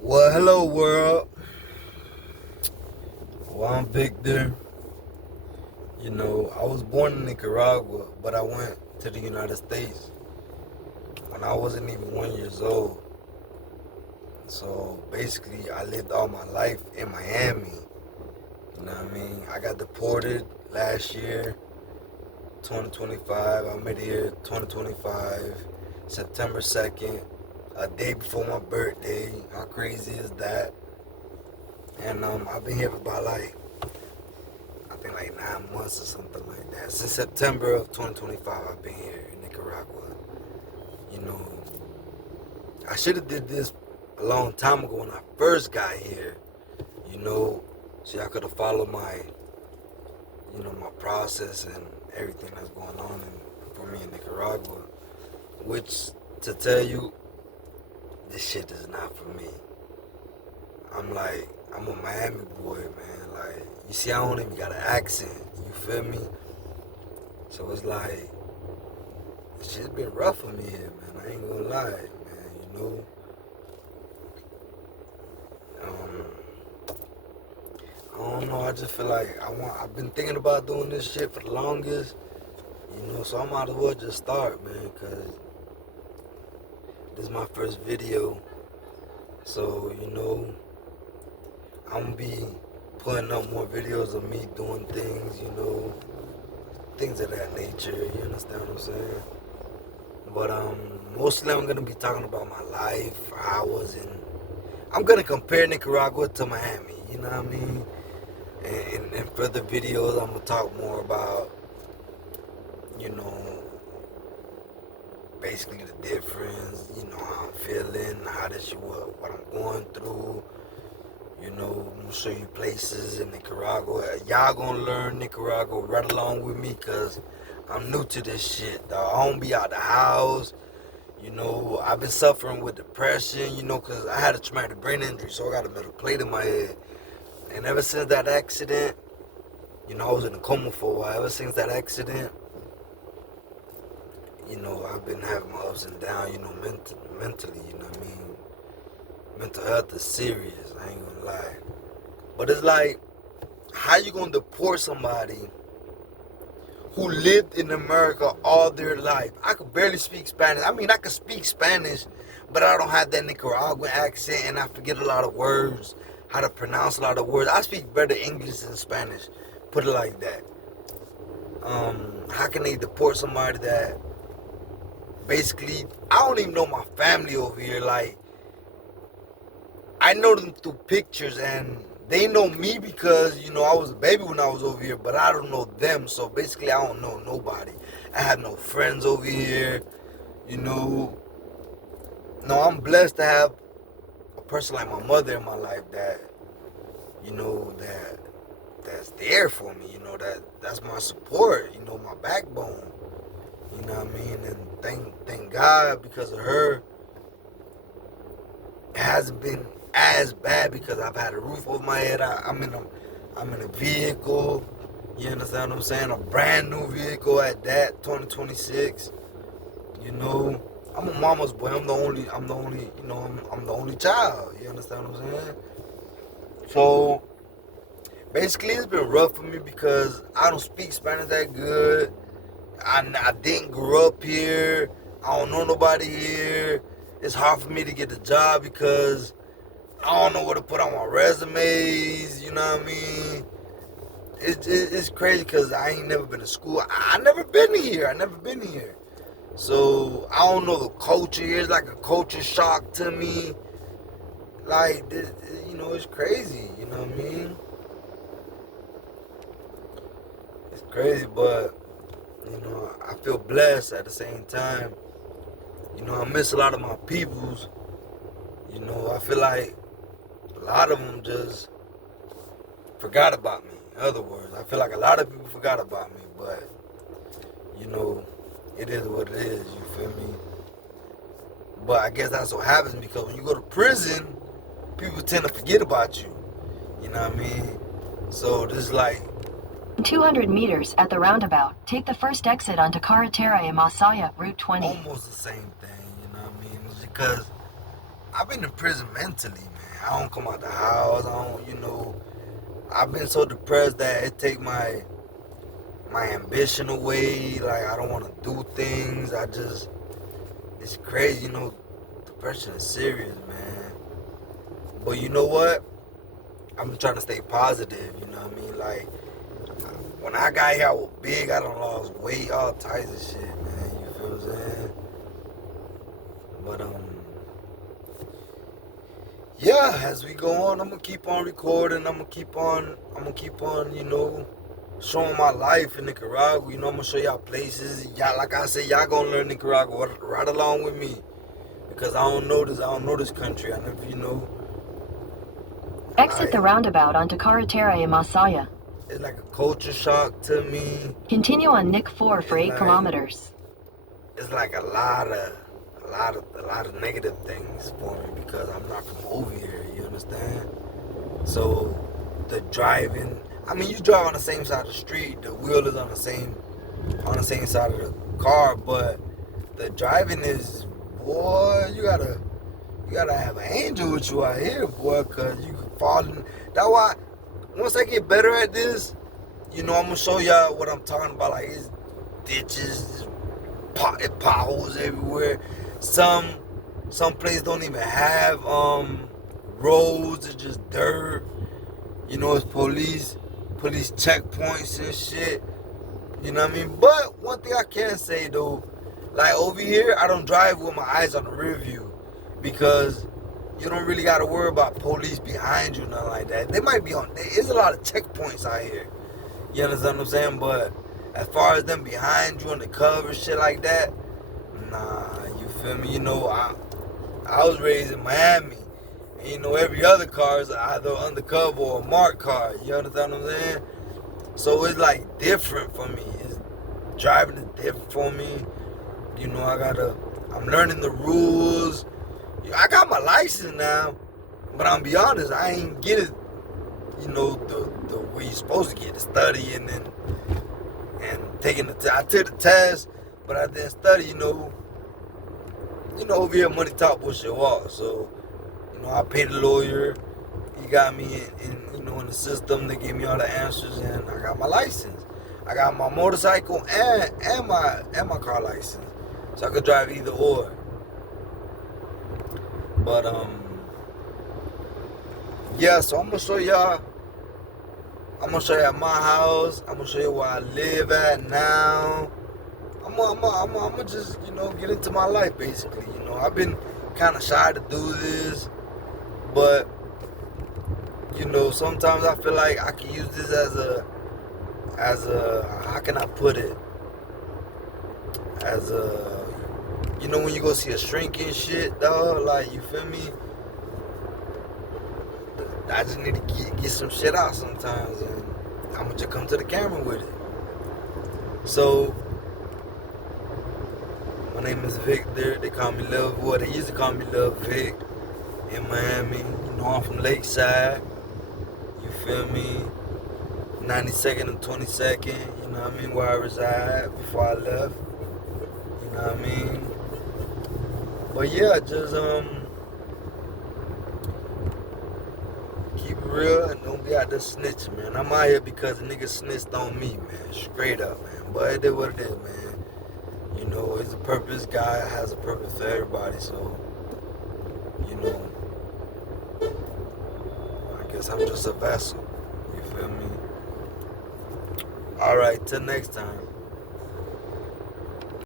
Well, hello world. Well, I'm Victor. I was born in Nicaragua, but I went to the United States when I wasn't even 1 year old. So basically, I lived all my life in Miami. You know what I mean? I got deported last year, 2025. I made here 2025, September 2nd, a day before my birthday. How crazy is that? And I've been here for about I think like 9 months or something like that. Since September of 2025, I've been here in Nicaragua. You know, I should have did this a long time ago when I first got here. You know, so I could have followed my process and everything that's going on for me in Nicaragua. Which, to tell you, this shit is not for me. I'm a Miami boy, man. Like, you see, I don't even got an accent. You feel me? So it's like, it's just been rough for me here, man. I ain't gonna lie, man. Um, I don't know. I just feel like I've been thinking about doing this shit for the longest, So I might as well just start, man, cause this is my first video. So I'm gonna be putting up more videos of me doing things, things of that nature. You understand what I'm saying? But mostly I'm gonna be talking about my life, how I was in. I'm gonna compare Nicaragua to Miami. You know what I mean? And in further videos, I'm gonna talk more about, you know, basically the difference. How I'm feeling, what I'm going through. I'm gonna show you places in Nicaragua. Y'all gonna learn Nicaragua right along with me, cause I'm new to this shit. Dog. I don't be out the house. I've been suffering with depression, because I had a traumatic brain injury, so I got a metal plate in my head. And ever since that accident, I was in a coma for a while. Ever since that accident, I've been having my ups and downs, mentally, you know what I mean? Mental health is serious, I ain't gonna lie. But it's like, how you gonna deport somebody who lived in America all their life? I could barely speak Spanish. I mean, I could speak Spanish, but I don't have that Nicaraguan accent, and I forget a lot of words, how to pronounce a lot of words. I speak better English than Spanish, put it like that. How can they deport somebody that basically, I don't even know my family over here. Like, I know them through pictures, and they know me because, I was a baby when I was over here, but I don't know them. So basically, I don't know nobody. I have no friends over here, you know. No, I'm blessed to have a person like my mother in my life that, that's there for me, that's my support, my backbone. You know what I mean? And thank God, because of her, it hasn't been as bad because I've had a roof over my head. I'm in a vehicle. You understand what I'm saying? A brand new vehicle at that, 2026. You know, I'm a mama's boy. I'm the only child. You understand what I'm saying? So basically, it's been rough for me because I don't speak Spanish that good. I didn't grow up here. I don't know nobody here. It's hard for me to get a job because I don't know what to put on my resumes. You know what I mean? It's crazy because I ain't never been to school. I never been here. I never been here. So I don't know the culture here. It's like a culture shock to me. Like, it's crazy. You know what I mean? It's crazy, but I feel blessed at the same time. I miss a lot of my peoples. I feel like a lot of them just forgot about me. In other words, I feel like a lot of people forgot about me, but it is what it is. You feel me? But I guess that's what happens because when you go to prison, people tend to forget about you. You know what I mean? So this is like 200 meters at the roundabout. Take the first exit onto Carretera y Masaya, Route 20. almost the same thing. You know what I mean? It's because I've been in prison mentally, man. I don't come out the house. I don't, I've been so depressed that it take my ambition away. Like, I don't want to do things. It's crazy, depression is serious, man. But you know what? I'm trying to stay positive, you know what I mean? Like, when I got here, I was big. I done lost weight, all types of shit, man. You feel what I'm saying? But, yeah, as we go on, I'm gonna keep on recording. I'm gonna keep on, showing my life in Nicaragua. I'm gonna show y'all places. Y'all, like I said, y'all gonna learn Nicaragua right along with me. Because I don't know this country. I never, Exit the roundabout onto Carretera y Masaya. It's like a culture shock to me. Continue on Nick 4 for 8 kilometers. It's like a lot of negative things for me because I'm not from over here, you understand? So the driving, I mean, you drive on the same side of the street, the wheel is on the same side of the car, but the driving is, boy, you gotta have an angel with you out here, boy, cause you can fall in. That's why once I get better at this, I'm gonna show y'all what I'm talking about. Like, it's ditches, potholes everywhere. Some places don't even have roads. It's just dirt. It's police checkpoints and shit. You know what I mean? But one thing I can say though, like over here, I don't drive with my eyes on the rear view because you don't really got to worry about police behind you, nothing like that. They might be there's a lot of checkpoints out here. You understand what I'm saying? But as far as them behind you on the cover, shit like that, nah, you feel me? I was raised in Miami. And, every other car is either undercover or a marked car. You understand what I'm saying? So it's like different for me. Driving is different for me. I'm learning the rules. I got my license now, but I'm be honest, I ain't get it, the way you're supposed to get it, study and taking the test. I took the test, but I didn't study, over here money talk, bullshit walk. So, I paid a lawyer. He got me in the system. They gave me all the answers, and I got my license. I got my motorcycle and my car license, so I could drive either or. But yeah. So I'm gonna show y'all. I'm gonna show y'all my house. I'm gonna show you where I live at now. I'm gonna just get into my life basically. I've been kind of shy to do this, but sometimes I feel like I can use this as a how can I put it? As a when you go see a shrink and shit, dog, like, you feel me? I just need to get some shit out sometimes, and I'm gonna just come to the camera with it. So, my name is Victor. They call me Lil Boy. They used to call me Lil Vic in Miami. I'm from Lakeside. You feel me? 92nd and 22nd, where I reside before I left. You know what I mean? But yeah, just keep it real and don't be out there snitching, man. I'm out here because the nigga snitched on me, man. Straight up, man. But it is what it is, man. It's a purpose. God has a purpose for everybody, so I guess I'm just a vessel. You feel me? Alright, till next time.